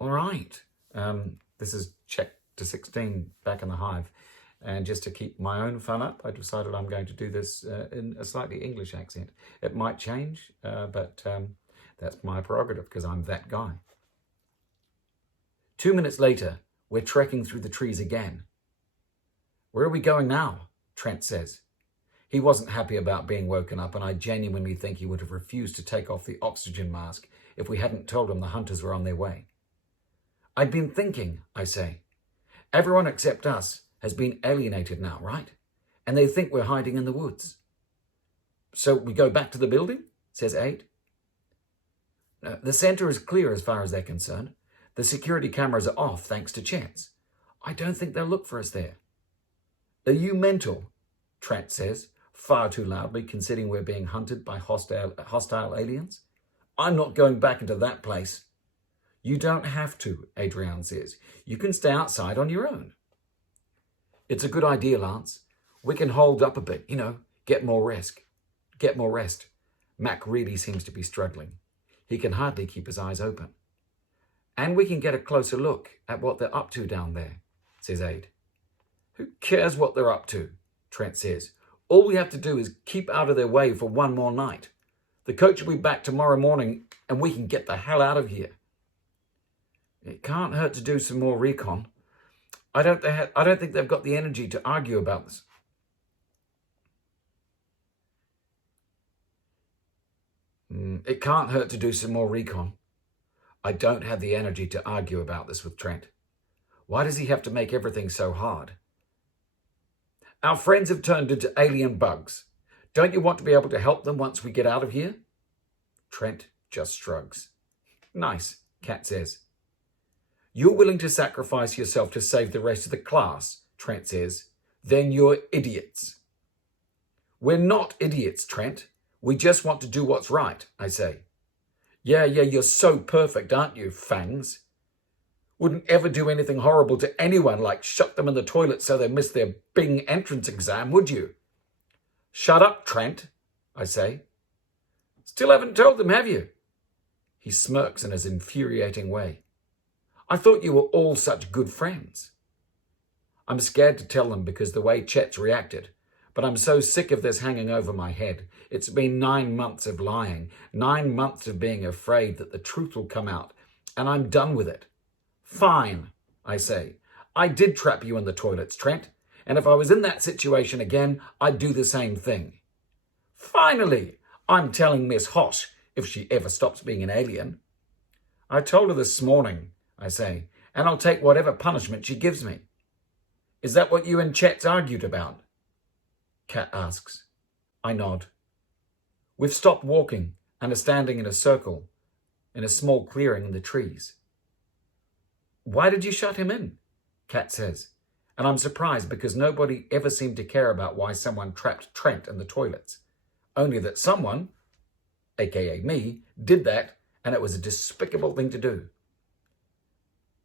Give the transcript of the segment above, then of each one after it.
All right. This is check to 16 back in the hive. And just to keep my own fun up, I decided I'm going to do this in a slightly English accent. It might change, but that's my prerogative because I'm that guy. 2 minutes later, we're trekking through the trees again. Where are we going now? Trent says. He wasn't happy about being woken up, and I genuinely think he would have refused to take off the oxygen mask if we hadn't told him the hunters were on their way. I'd been thinking, I say. Everyone except us has been alienated now, right? And they think we're hiding in the woods. So we go back to the building? Says Aid. The center is clear as far as they're concerned. The security cameras are off thanks to Chet's. I don't think they'll look for us there. Are you mental? Trent says, far too loudly, considering we're being hunted by hostile aliens. I'm not going back into that place. You don't have to, Adrian says. You can stay outside on your own. It's a good idea, Lance. We can hold up a bit, get more rest. Mac really seems to be struggling. He can hardly keep his eyes open. And we can get a closer look at what they're up to down there, says Aid. Who cares what they're up to? Trent says. All we have to do is keep out of their way for one more night. The coach will be back tomorrow morning and we can get the hell out of here. It can't hurt to do some more recon. I don't think they've got the energy to argue about this. It can't hurt to do some more recon. I don't have the energy to argue about this with Trent. Why does he have to make everything so hard? Our friends have turned into alien bugs. Don't you want to be able to help them once we get out of here? Trent just shrugs. Nice, Kat says. You're willing to sacrifice yourself to save the rest of the class, Trent says. Then you're idiots. We're not idiots, Trent. We just want to do what's right, I say. Yeah, you're so perfect, aren't you, Fangs? Wouldn't ever do anything horrible to anyone like shut them in the toilet so they miss their Bing entrance exam, would you? Shut up, Trent, I say. Still haven't told them, have you? He smirks in his infuriating way. I thought you were all such good friends. I'm scared to tell them because the way Chet's reacted, but I'm so sick of this hanging over my head. It's been 9 months of lying, 9 months of being afraid that the truth will come out, and I'm done with it. Fine, I say. I did trap you in the toilets, Trent, and if I was in that situation again, I'd do the same thing. Finally, I'm telling Miss Hosh if she ever stops being an alien. I told her this morning, I say, and I'll take whatever punishment she gives me. Is that what you and Chet's argued about? Kat asks. I nod. We've stopped walking and are standing in a circle in a small clearing in the trees. Why did you shut him in? Kat says, and I'm surprised because nobody ever seemed to care about why someone trapped Trent in the toilets. Only that someone, aka me, did that and it was a despicable thing to do.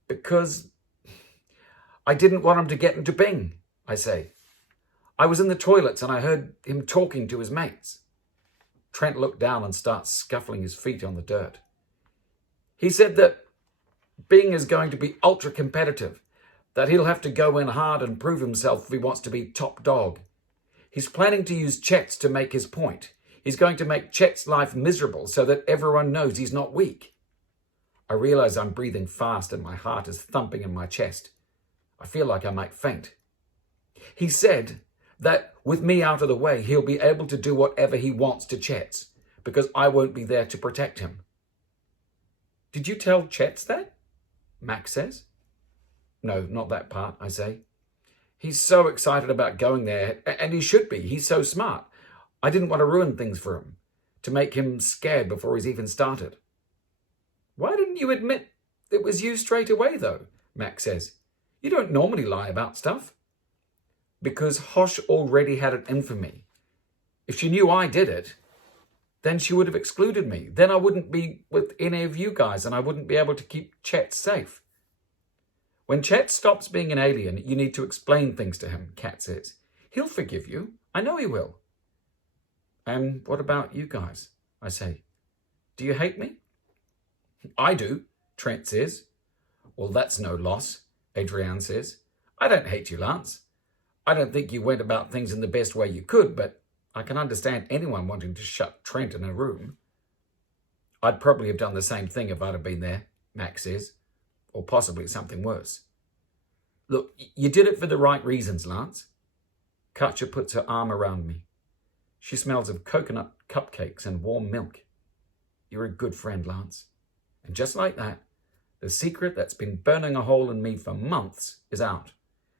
Because I didn't want him to get into Bing, I say. I was in the toilets and I heard him talking to his mates. Trent looked down and starts scuffling his feet on the dirt. He said that Bing is going to be ultra competitive, that he'll have to go in hard and prove himself if he wants to be top dog. He's planning to use Chet's to make his point. He's going to make Chet's life miserable so that everyone knows he's not weak. I realize I'm breathing fast and my heart is thumping in my chest. I feel like I might faint. He said that with me out of the way, he'll be able to do whatever he wants to Chet's because I won't be there to protect him. Did you tell Chet's that? Max says. No, not that part, I say. He's so excited about going there, and he should be. He's so smart. I didn't want to ruin things for him, to make him scared before he's even started. Why didn't you admit it was you straight away, though? Max says. You don't normally lie about stuff. Because Hosh already had it in for me. If she knew I did it, then she would have excluded me. Then I wouldn't be with any of you guys and I wouldn't be able to keep Chet safe. When Chet stops being an alien, you need to explain things to him, Kat says. He'll forgive you. I know he will. And what about you guys? I say. Do you hate me? I do, Trent says. Well, that's no loss, Adrian says. I don't hate you, Lance. I don't think you went about things in the best way you could, but I can understand anyone wanting to shut Trent in a room. I'd probably have done the same thing if I'd have been there, Mac says, or possibly something worse. Look, you did it for the right reasons, Lance. Katja puts her arm around me. She smells of coconut cupcakes and warm milk. You're a good friend, Lance. And just like that, the secret that's been burning a hole in me for months is out.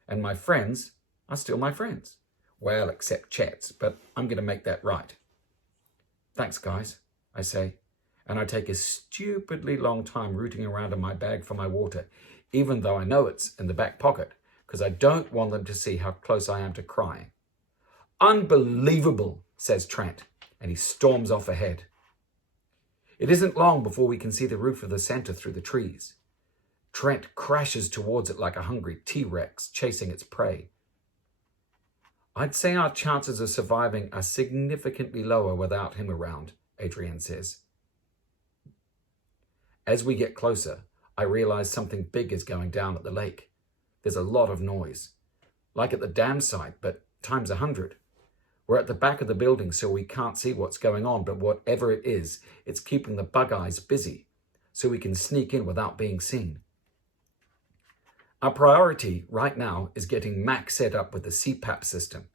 And my friends are still my friends. Well, except Chet's, but I'm going to make that right. Thanks, guys, I say, and I take a stupidly long time rooting around in my bag for my water, even though I know it's in the back pocket, because I don't want them to see how close I am to crying. Unbelievable, says Trent, and he storms off ahead. It isn't long before we can see the roof of the center through the trees. Trent crashes towards it like a hungry T-Rex chasing its prey. I'd say our chances of surviving are significantly lower without him around, Adrian says. As we get closer, I realize something big is going down at the lake. There's a lot of noise, like at the dam site, but times 100. We're at the back of the building, so we can't see what's going on, but whatever it is, it's keeping the bug eyes busy, so we can sneak in without being seen. Our priority right now is getting Mac set up with the CPAP system.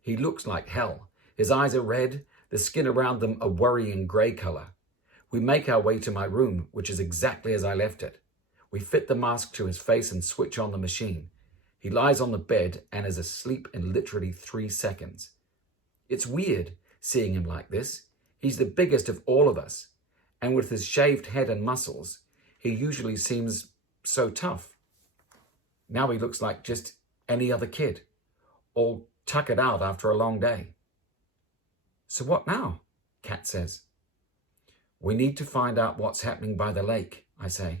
He looks like hell. His eyes are red, the skin around them a worrying grey colour. We make our way to my room, which is exactly as I left it. We fit the mask to his face and switch on the machine. He lies on the bed and is asleep in literally 3 seconds. It's weird seeing him like this. He's the biggest of all of us, and with his shaved head and muscles, he usually seems so tough. Now he looks like just any other kid, all tuckered out after a long day. So what now? Kat says. We need to find out what's happening by the lake, I say.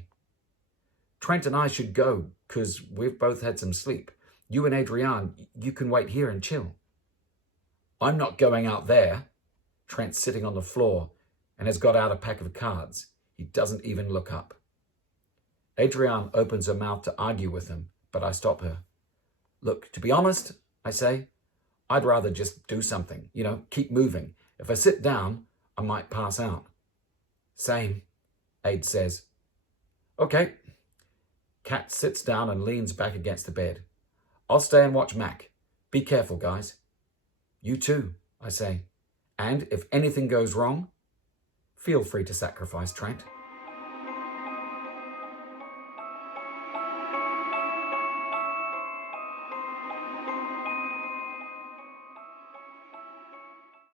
Trent and I should go, because we've both had some sleep. You and Adrian, you can wait here and chill. I'm not going out there. Trent's sitting on the floor and has got out a pack of cards. He doesn't even look up. Adrian opens her mouth to argue with him, but I stop her. Look, to be honest, I say, I'd rather just do something, keep moving. If I sit down, I might pass out. Same, Aid says. Okay. Kat sits down and leans back against the bed. I'll stay and watch Mac. Be careful, guys. You too, I say. And if anything goes wrong, feel free to sacrifice Trent.